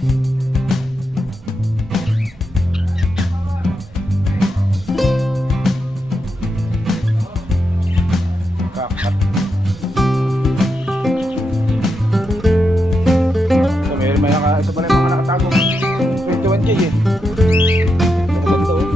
Ito pala yung mga nakatagong 21K eh. Maganda oh.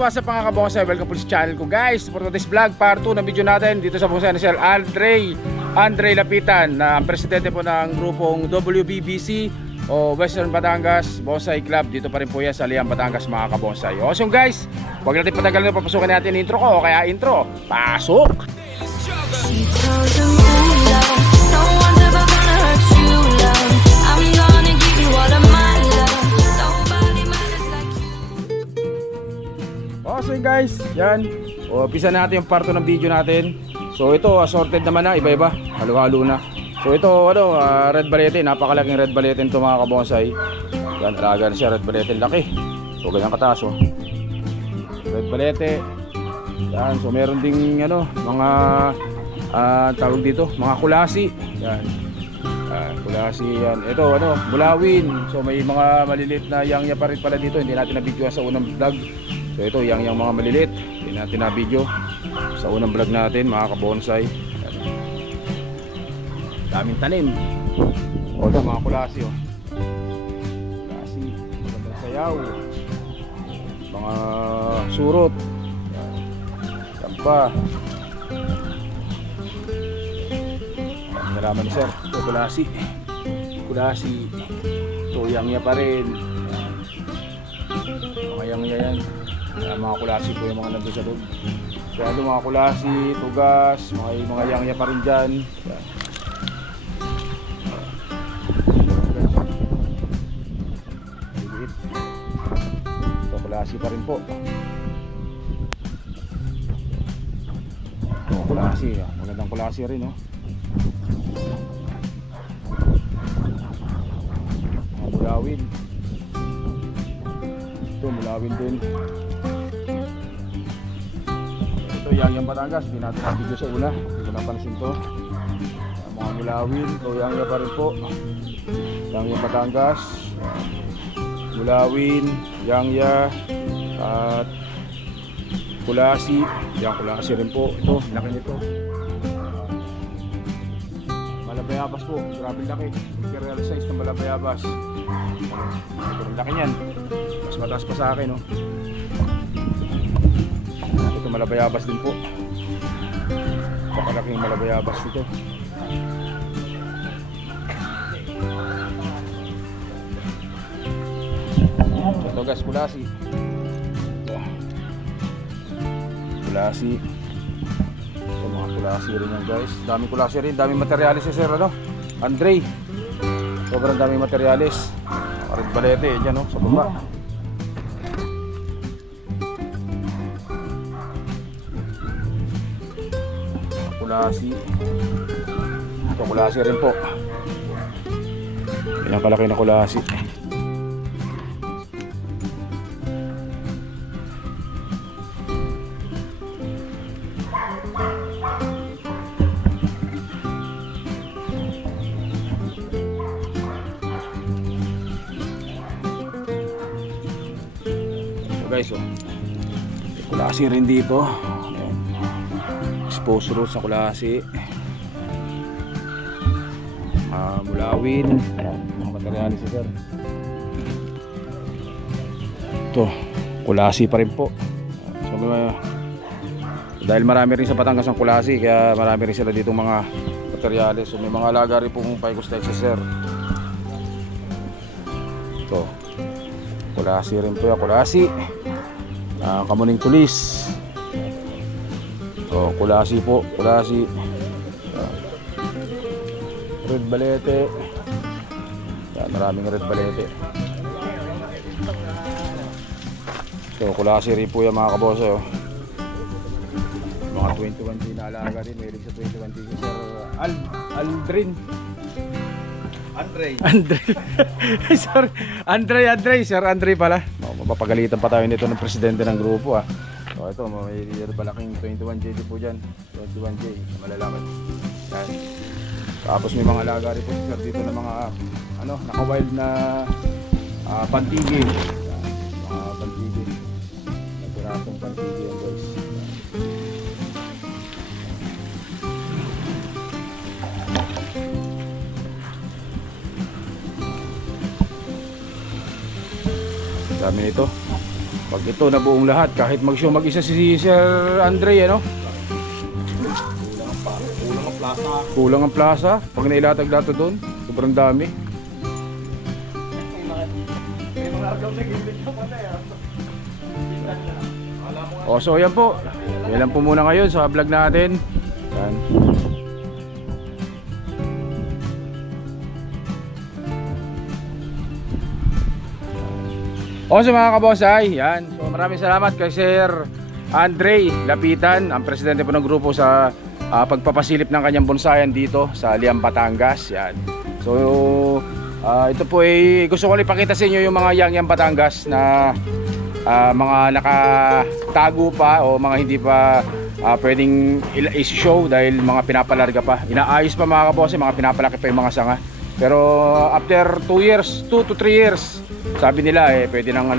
What's up mga kabonsay, welcome po sa channel ko guys. For today's vlog, part 2 ng video natin dito sa bonsai ni Sir Andre Lapitan, na ang presidente po ng grupong WBBC o Western Batangas Bonsai Club. Dito pa rin po yan sa Liang Batangas mga kabonsay. So guys, huwag natin patagalin na papasukin natin intro ko, kaya intro, pasok! So guys, yan. Umpisa natin yung part 2 ng video natin. So ito, assorted naman na, iba-iba, halo-halo na. So ito, red balete, napakalaking red balete ito mga kabonsay. Yan, alaga na siya, red balete, laki. So ganyan kataas oh. Red balete. Yan, so meron ding mga tawag dito, mga kulasi. Yan. Kulasi yan. Ito bulawin. So may mga maliliit na yangya pa rin pala dito. Hindi natin na-video sa unang vlog. So ito yang mga maliliit, hindi natin na video sa unang vlog natin mga kabonsay. Daming tanim. O ito mga kulasi oh. Kulasi, magandang sayaw. Mga surot. Yan pa. Ang nalaman ni sir, ito kulasi. Kulasi. Ito yangya pa rin. Mga yangya yan. Mga kulasi po yung mga nandun sa loob. Kaya ito mga kulasi, tugas, mga yangya pa rin dyan. Ito kulasi pa rin po. Ito kulasi, magandang kulasi rin oh. Mga mulawin. Ito mulawin din. Yang Batangas, hindi natin na-video sa una, hindi ko napansin to. Mga mulawin, ito yang pa rin po. Yang Batangas, mulawin, yangya, at kulasi. Yang kulasi rin po, ito, laki nito. Malabayabas po, grabe laki. Imperial size ng malabayabas. Ito rin laki niyan, mas mataas pa sa akin oh. Ito malabayabas din po. Napakalaking malabayabas ito. Ito guys, kulasi. Kulasi. Ito mga kulasi rin yan guys. Daming kulasi rin, daming materialis si Sir Andre. Sobrang daming materialis. Red balete dyan sa baba. Kulasi. Ito kulasi rin po. Yan kalaki na kulasi. Ito guys kulasi rin dito. Exposed root sa kulasi, mulawin, mga materialis sir. Ito, kulasi pa rin po. So, dahil marami rin sa Batangas ang kulasi, kaya marami rin sila dito mga materialis. So may mga alaga rin pong Ficus Texas sir. Ito, kulasi rin po yan, kulasi. Kamuning tulis. So, kulasi po, kulasi. Red balete. Yan, maraming red balete. So kulasi rin po yan mga kabosa. Oh. Mga 21G na alaga din. May sa 21G si Sir Aldrin. Andre. Sorry. Andre. Sir Andre pala. Mapapagalitan pa tayo nito ng presidente ng grupo ah. So ito, may malaking 21J po dyan. 21J, malalaman. Yan. Tapos may mga alaga rin po sir dito ng mga naka-wild na pantigi. Yan. Mga pantigi. Nagpirasong pantigi yan guys. Dami nito. Pag ito na buong lahat, kahit mag-show mag-isa si Sir Andre, ano? Kulang ang plaza. Pag nailatag-lato doon, sobrang dami. O, so yan po. Yan lang po muna ngayon sa vlog natin. Yan. O sa mga kabosay, yan. So maraming salamat kay Sir Andre Lapitan, ang presidente po ng grupo sa pagpapasilip ng kanyang bonsayan dito sa Liam, Batangas. Yan. So ito po ay gusto ko ipakita sa inyo yung mga Yang Batangas na mga nakatago pa o mga hindi pa pwedeng i-show dahil mga pinapalarga pa. Inaayos pa mga kabosay, mga pinapalaki pa yung mga sanga. Pero after 2 to 3 years, sabi nila pwede nang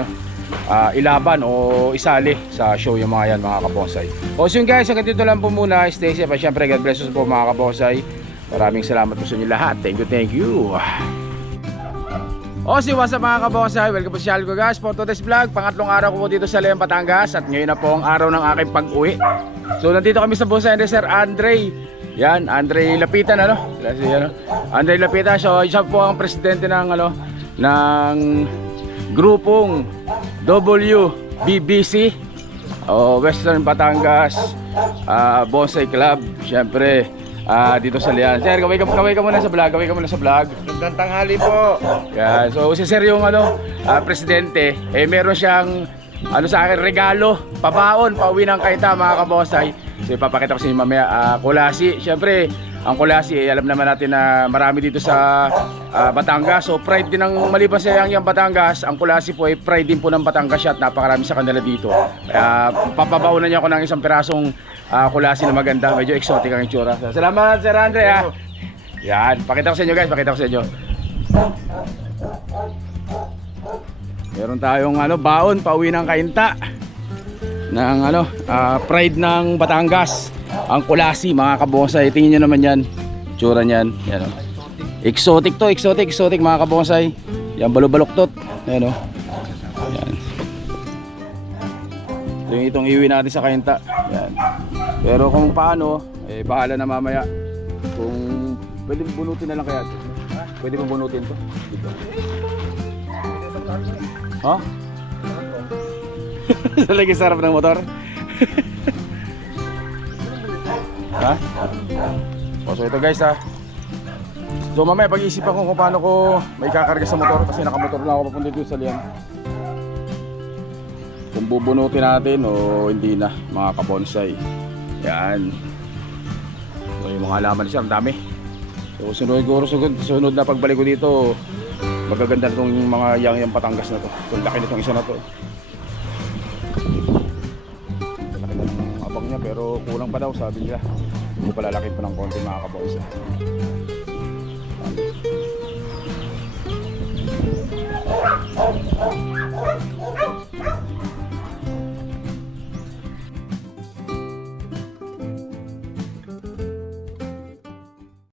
ilaban o isali sa show yung mga yan mga kabonsay. O so yun guys, hanggang dito lang po muna. Stay safe at syempre God bless us po mga kabonsay. Maraming salamat po sa inyo lahat. Thank you. O si what's up mga kabonsay, welcome po sa channel ko guys for today's vlog. Pangatlong araw ko po dito sa Liam, Batangas at ngayon na po ang araw ng aking pag-uwi. So nandito kami sa bonsai ni Sir Andre. Yan, Andre Lapitan Andre Lapitan, so siya po ang presidente ng ng grupong WBBC Western Batangas Bonsai Club. Siyempre dito sa Lian. Sir, kaway ka muna sa vlog. Magandang tanghali po. Yan, so si Sir yung presidente, meron siyang sa akin regalo, pabaon, pauwi ng Kainta mga kabosay. So ipapakita ko sa inyo mamaya kulasi. Siyempre ang kulasi alam naman natin na marami dito sa Batangas. So pride din ng maliban sa Yang Batangas, ang kulasi po ay pride din po ng Batangas at napakarami sa kanila dito. Kaya papabaonan niya ako ng isang pirasong kulasi na maganda, medyo exotic ang itsura. So, salamat Sir Andre ha. Yan, pakita ko sa inyo guys, Meron tayong baon pauwi ng Kainta ng pride ng Batangas, ang kulasi mga kabonsay. Tingnan nyo naman yan, tsura nyan yan, exotic mga kabonsay. Yan, balubaloktot. Yan, yan. Ito yung itong iwi natin sa Kainta. Yan. Pero kung paano bahala na mamaya. Kung pwede bunutin na lang kaya. Pwede mo bunutin to dito. Ha? Lagi sarap ng motor. Ha? So ito guys ha. So mamaya pag-iisipan ko kung paano ko may kakarga sa motor kasi nakamotor na ako papunta dito sa Lian. Kung bubunutin natin o hindi na mga kabonsay. Yan. So yung mga halaman siya, ang dami. So sunod na pagbalik ko dito, magaganda na itong mga Yang Batangas na to. Itong laki nitong isa na to. Laki na ng abang niya pero kulang pa daw sabi niya. Hindi pa lalaki pa ng konti mga kabonsay.